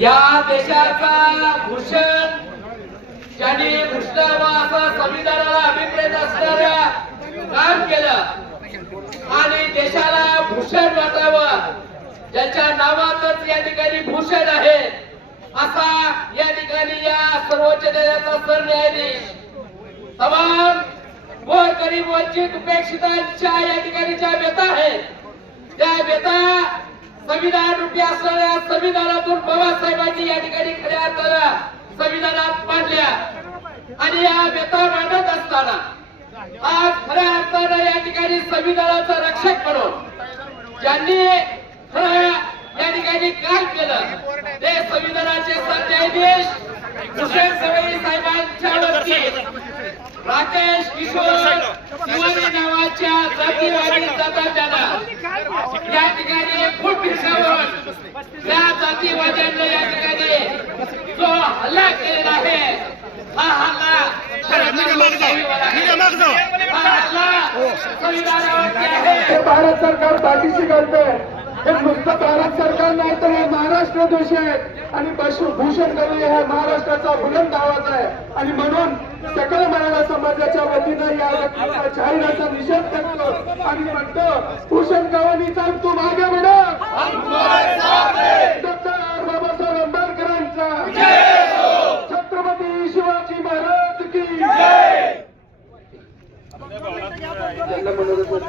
या देशाचा भूषण ज्याने भूषणावा असा संविधानाला अभिप्रेत असणाऱ्या काम केलं आणि देशाला भूषण वाटावं ज्याच्या नावातच या ठिकाणी भूषण आहे असा या ठिकाणी या सर्वोच्च न्यायालयाचा सरन्यायाधीश तमाम व गरीब वंचित उपेक्षितांच्या या ठिकाणी ज्या व्यथा आहेत. त्या व्यथा संविधान रूपी असणाऱ्या संविधानातून बाबासाहेबांनी या ठिकाणी खऱ्या अर्थानं संविधानात मांडल्या. आणि या व्यथा मांडत असताना आज खऱ्या अर्थानं या ठिकाणी संविधानाचं रक्षक म्हणून ज्यांनी खरं या ठिकाणी काम केलं ते संविधानाचे सरन्यायाधीश भूषण गवई साहेबांच्या वरती राकेश किशोर तिवारी नावाच्या जातीवादी या जातीवाद्यांना या ठिकाणी जो हल्ला केलेला आहे हा हल्ला. हा हे भारत सरकार पाठीशी घालतंय हे नुसतं भारत सरकार नाही तर हे महाराष्ट्र दोष आहे आणि पशु भूषण कवी हा महाराष्ट्राचा बुलंद आवाज आहे. आणि म्हणून सकल मराठा समाजाच्या वतीनं या जाहिराचा निषेध करतो. आणि म्हणतो भूषण गवळीचा तू मागे म्हणा त्यांना मनोरंजन